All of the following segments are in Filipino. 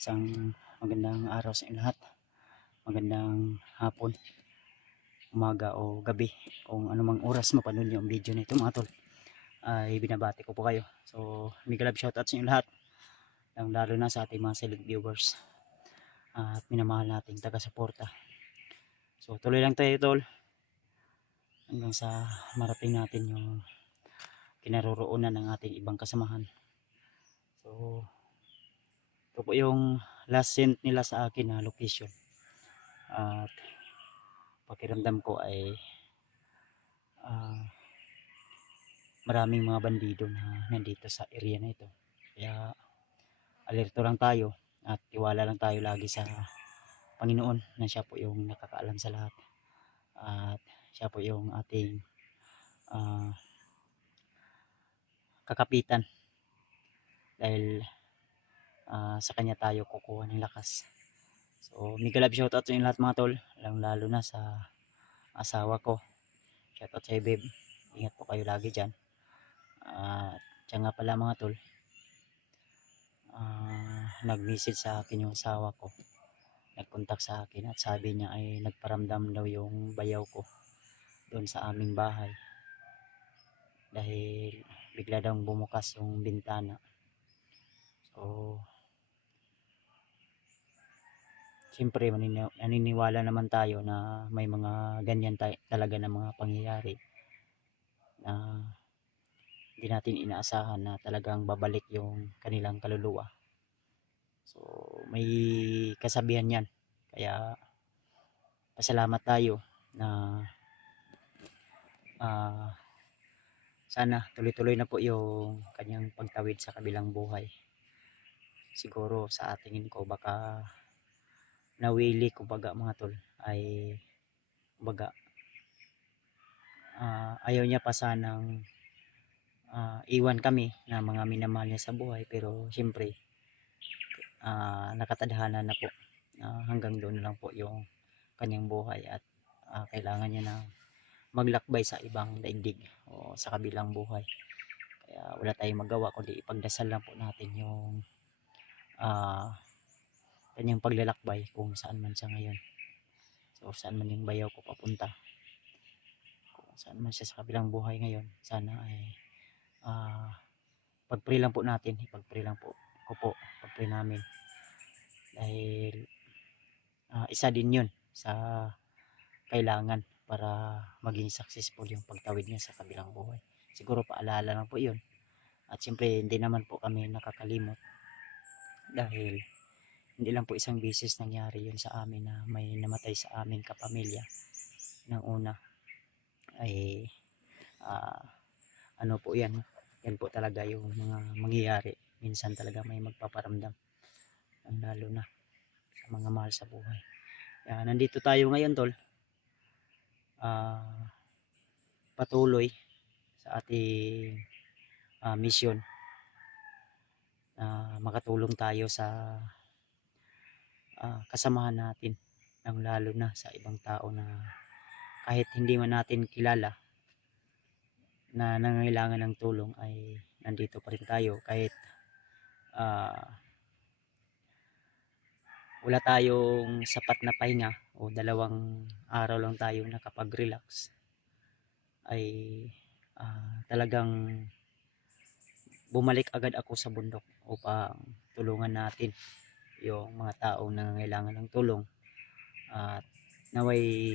Isang magandang araw sa inyo lahat. Magandang hapon, umaga o gabi. Kung anumang oras mapanood nyo ang video nito mga tol, ay binabati ko po kayo. So, mega love shoutout sa inyo lahat. Lalo na sa ating mga silent viewers at minamahal nating taga-suporta. So, tuloy lang tayo tol hanggang sa marating natin yung kinaroroonan ng ating ibang kasamahan. So, ito po yung last sent nila sa akin na location. At pakiramdam ko ay maraming mga bandido na nandito sa area na ito. Kaya alerto lang tayo at tiwala lang tayo lagi sa Panginoon na siya po yung nakakaalam sa lahat. At siya po yung ating kakapitan. Dahil sa kanya tayo kukuha ng lakas. So, mega love shoutout sa inyo lahat mga tol. Lalo na sa asawa ko. Shoutout sa babe. Ingat po kayo lagi dyan. Siya nga pala mga tol. Nag-message sa akin yung asawa ko. Nag-contact sa akin at sabi niya ay nagparamdam daw yung bayaw ko doon sa aming bahay. Dahil bigla daw bumukas yung bintana. So, siyempre naniniwala naman tayo na may mga ganyan talaga na mga pangyayari na hindi natin inaasahan na talagang babalik yung kanilang kaluluwa. So, may kasabihan yan. Kaya pasalamat tayo na sana tuloy-tuloy na po yung kanyang pagtawid sa kabilang buhay. Siguro sa tingin ko baka nawili kumbaga mga tol ay kumbaga ayaw niya pa sanang iwan kami na mga minamahal niya sa buhay, pero siyempre nakatadhana na po hanggang doon lang po yung kanyang buhay at kailangan niya na maglakbay sa ibang daigdig o sa kabilang buhay. Kaya wala tayong magawa kundi ipagdasal lang po natin yung kanyang paglalakbay kung saan man siya ngayon. So saan man yung bayaw ko papunta, kung saan man siya sa kabilang buhay ngayon, sana ay pag-pray lang po natin, ipag-pray lang po ko po, pag-pray namin. Dahil isa din yun sa kailangan para maging successful yung pagtawid niya sa kabilang buhay. Siguro paalala lang po yun. At siyempre hindi naman po kami nakakalimot dahil hindi lang po isang beses nangyari yun sa amin na may namatay sa aming kapamilya. Nang una ay ano po yan po talaga yung mga mangyayari. Minsan talaga may magpaparamdam, lalo na sa mga mahal sa buhay. Kaya nandito tayo ngayon tol, patuloy sa ating mission. Makatulong tayo sa kasamahan natin, lalo na sa ibang tao na kahit hindi man natin kilala na nangangailangan ng tulong ay nandito pa rin tayo. Kahit wala tayong sapat na pahinga o 2 araw lang tayo nakapag-relax, ay talagang bumalik agad ako sa bundok upang tulungan natin yung mga taong nangangailangan ng tulong. At naway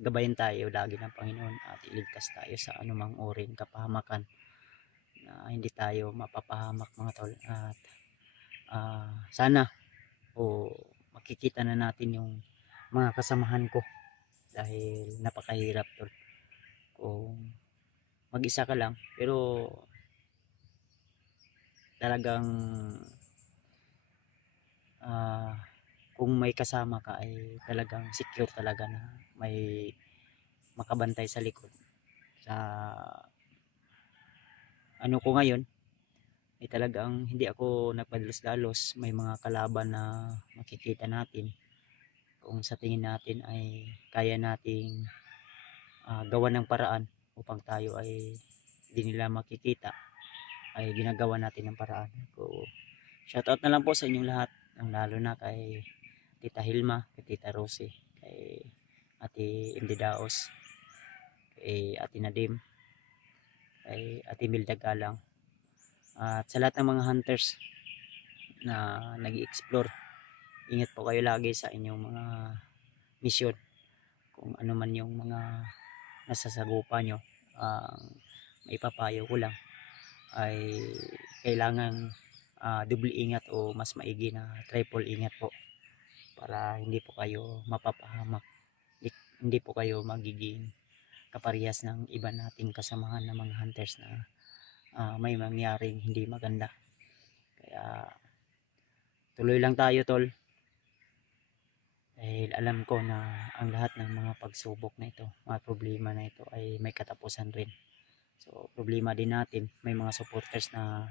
gabayan tayo lagi ng Panginoon at iligtas tayo sa anumang uring kapahamakan, na hindi tayo mapapahamak mga tol. At sana makikita na natin yung mga kasamahan ko, dahil napakahirap tol kung mag-isa ka lang, pero talagang kung may kasama ka ay talagang secure talaga na may makabantay sa likod. Sa ano ko ngayon ay talagang hindi ako nagpadalos-dalos. May mga kalaban na makikita natin kung sa tingin natin ay kaya nating gawa ng paraan upang tayo ay hindi nila makikita, ay ginagawa natin ng paraan. So, shoutout na lang po sa inyong lahat. lalo na kay Tita Hilma, kay Tita Rosie, kay Ate Indidaos, kay Ate Nadim, kay Ate Milda Galang, at sa lahat ng mga hunters na nag-i-explore. Ingat po kayo lagi sa inyong mga mission, kung ano man yung mga nasasagupa nyo. Maipapayo ko lang ay kailangan double ingat o mas maigi na triple ingat po, para hindi po kayo mapapahamak, hindi po kayo magiging kaparehas ng iba nating kasamahan ng mga hunters na may mangyaring hindi maganda. Kaya tuloy lang tayo, tol, dahil alam ko na ang lahat ng mga pagsubok na ito, mga problema na ito ay may katapusan rin. So problema din natin, may mga supporters na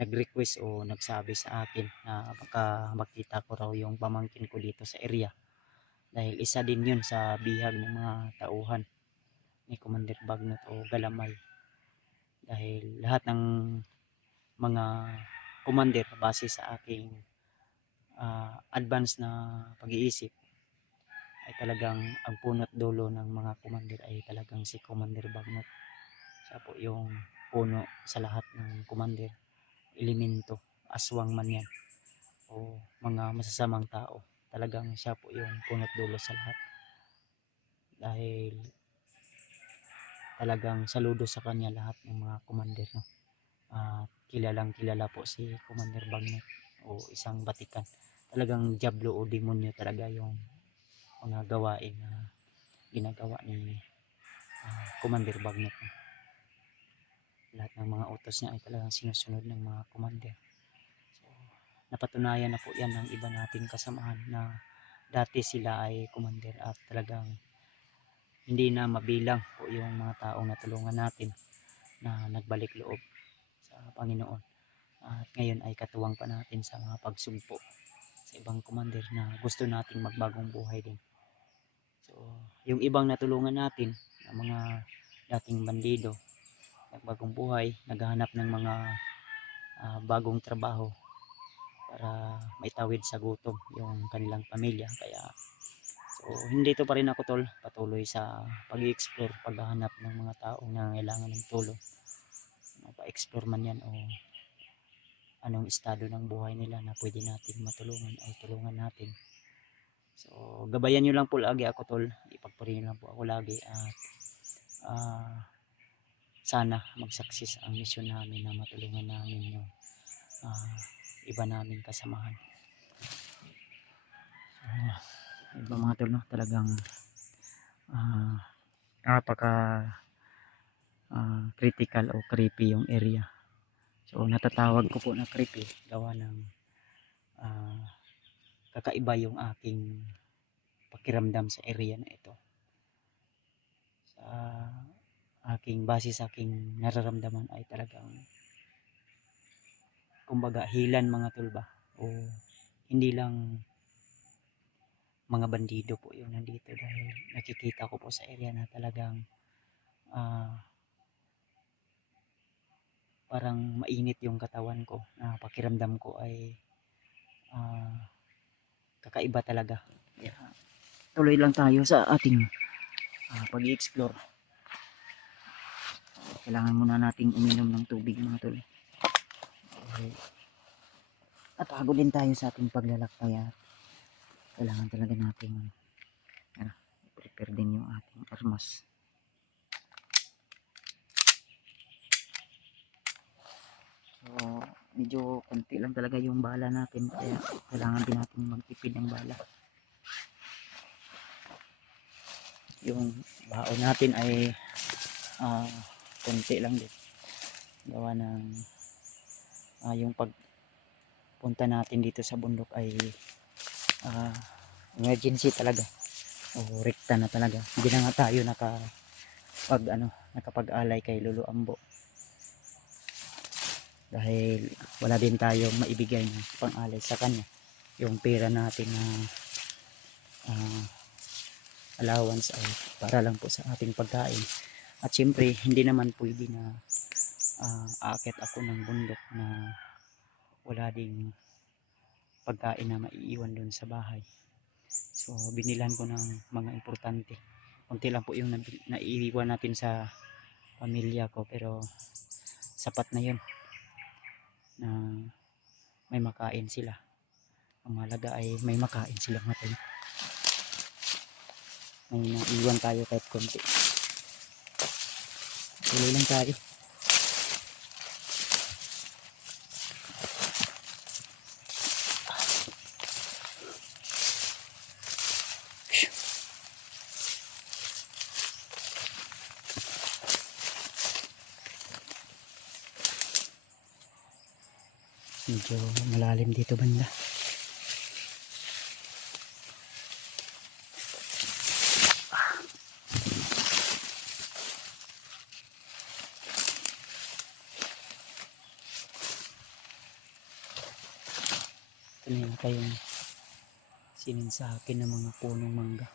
nag-request o nagsabi sa akin na baka makita ko raw yung pamangkin ko dito sa area, dahil isa din yun sa bihag ng mga tauhan ni Commander Bagnot o Galamay. Dahil lahat ng mga commander, base sa aking advance na pag-iisip, ay talagang ang punot dulo ng mga commander ay talagang si Commander Bagnot. Siya po yung puno sa lahat ng commander, elemento, aswang man yan o mga masasamang tao. Talagang siya po yung punot dulo sa lahat, dahil talagang saludo sa kanya lahat ng mga commander, no? Kilalang kilala po si Commander Bagnot o isang batikan. Talagang diablo o demonyo talaga yung mga gawain na ginagawa ni Commander Bagnot. Lahat ng mga utos niya ay talagang sinusunod ng mga commander. So, napatunayan na po yan ng iba nating kasamahan na dati sila ay commander, at talagang hindi na mabilang po yung mga taong natulungan natin na nagbalik loob sa Panginoon. At ngayon ay katuwang pa natin sa mga pagsugpo sa ibang commander na gusto nating magbagong buhay din. So, yung ibang natulungan natin na mga dating bandido, nagbagong buhay, naghahanap ng mga bagong trabaho para maitawid sa gutom yung kanilang pamilya. Kaya so, hindi to pa rin ako, tol, patuloy sa pag-i-explore, paghahanap ng mga taong nangangailangan ng tulong, pa-explore man yan o anong estado ng buhay nila na pwede natin matulungan ay tulungan natin. So gabayan nyo lang po lagi ako, tol, ipagpurihin lang po ako lagi, at sana mag-success ang mission namin na matulungan namin yung iba namin kasamahan. Iba mga tol, no? Talagang napaka critical o creepy yung area. So natatawag ko po na creepy gawa ng kakaiba yung aking pakiramdam sa area na ito. Sa aking base sa aking nararamdaman ay talagang kumbaga hilan mga tol ba, o hindi lang mga bandido po yung nandito, dahil nakikita ko po sa area na talagang parang mainit yung katawan ko, na pakiramdam ko ay kakaiba talaga. Yeah. Tuloy lang tayo sa ating pag-i-explore. Kailangan muna nating uminom ng tubig mga tol. At pagod din tayo sa ating paglalakbay, at kailangan talaga nating prepare din yung ating armas. So medyo konti lang talaga yung bala natin, kaya kailangan din natin magtipid ng bala. Yung baon natin ay konti lang din, gawa ng yung pagpunta natin dito sa bundok ay emergency talaga, o rekta na talaga. Hindi na nga tayo nakapag-alay kay Lolo Ambo, dahil wala din tayong maibigay na pang-alay sa kanya. Yung pera natin na allowance ay para lang po sa ating pagkain. At syempre hindi naman pwede na aakyat ako ng bundok na wala ding pagkain na maiiwan doon sa bahay. So binilan ko ng mga importante. Konti lang po yung naiiwan natin sa pamilya ko, pero sapat na yun na may makain sila. Ang mahalaga ay may makain sila natin. May naiwan tayo kahit konti. Tuloy lang tayo. Medyo malalim dito banda. Ito na yung tayong sinin sa akin ng mga punong mangga.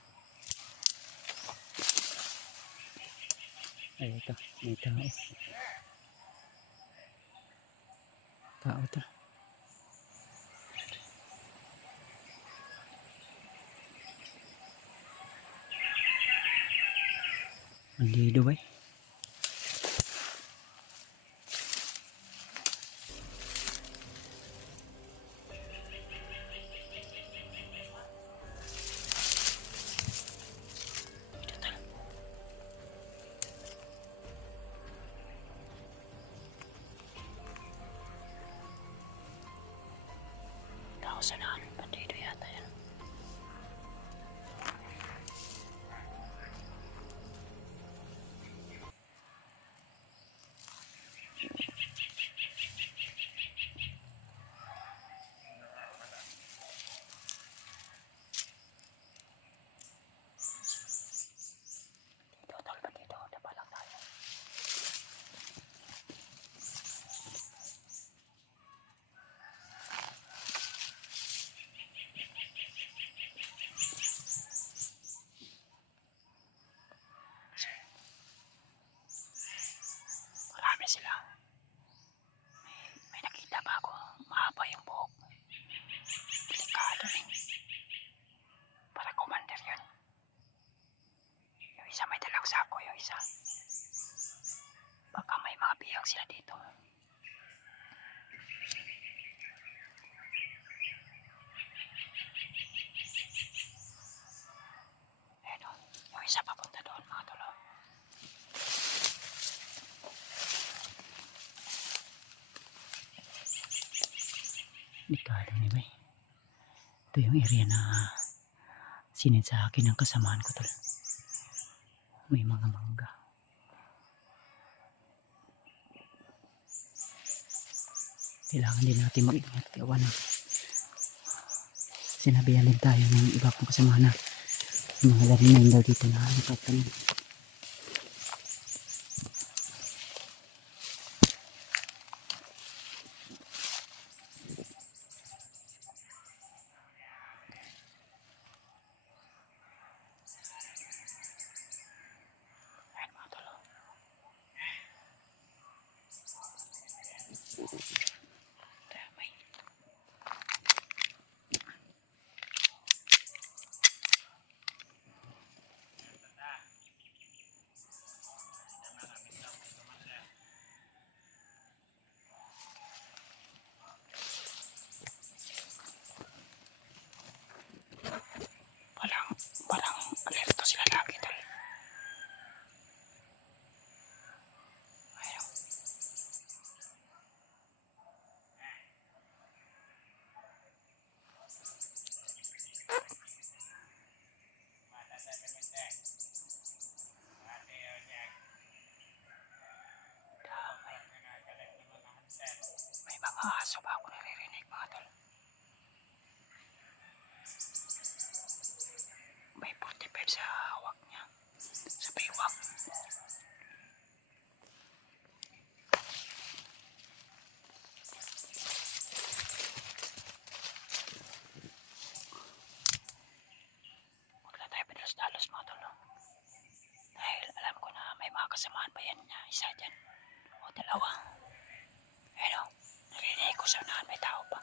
Ay, ito. May tao. Tao to. Bandido ba eh? Tao sa namin, bandido yata yan. Marami sila. May nakita pa ako. Mahaba yung buhok. Delikado eh. Para commander yun. Yung isa may dalang sako, yung isa. Baka may mga bihag sila dito. Ayan o. Yung isa papunta doon mga tolo. Delikado ni bay. Ito yung area na sinid sa akin ng kasamaan ko tol. May mga mangga. Kailangan din natin mag-ingat. Gawa na sinabihan din tayo ng iba kong kasama na mga laringan daw dito na nakatanim. Ayan mga tolo. Damay. Parang alerto sila lagi tol. Ayun. Damay. May mga aso ba ako naririnig mga tol? May 45 sa hawak niya. Sa baywang. Wala tayo pinalos-talos mga tol. Dahil alam ko na may mga kasamaan pa yan niya. Isa dyan. O dalawa. Ayun o. Narinig ko sa unahan may tao pa.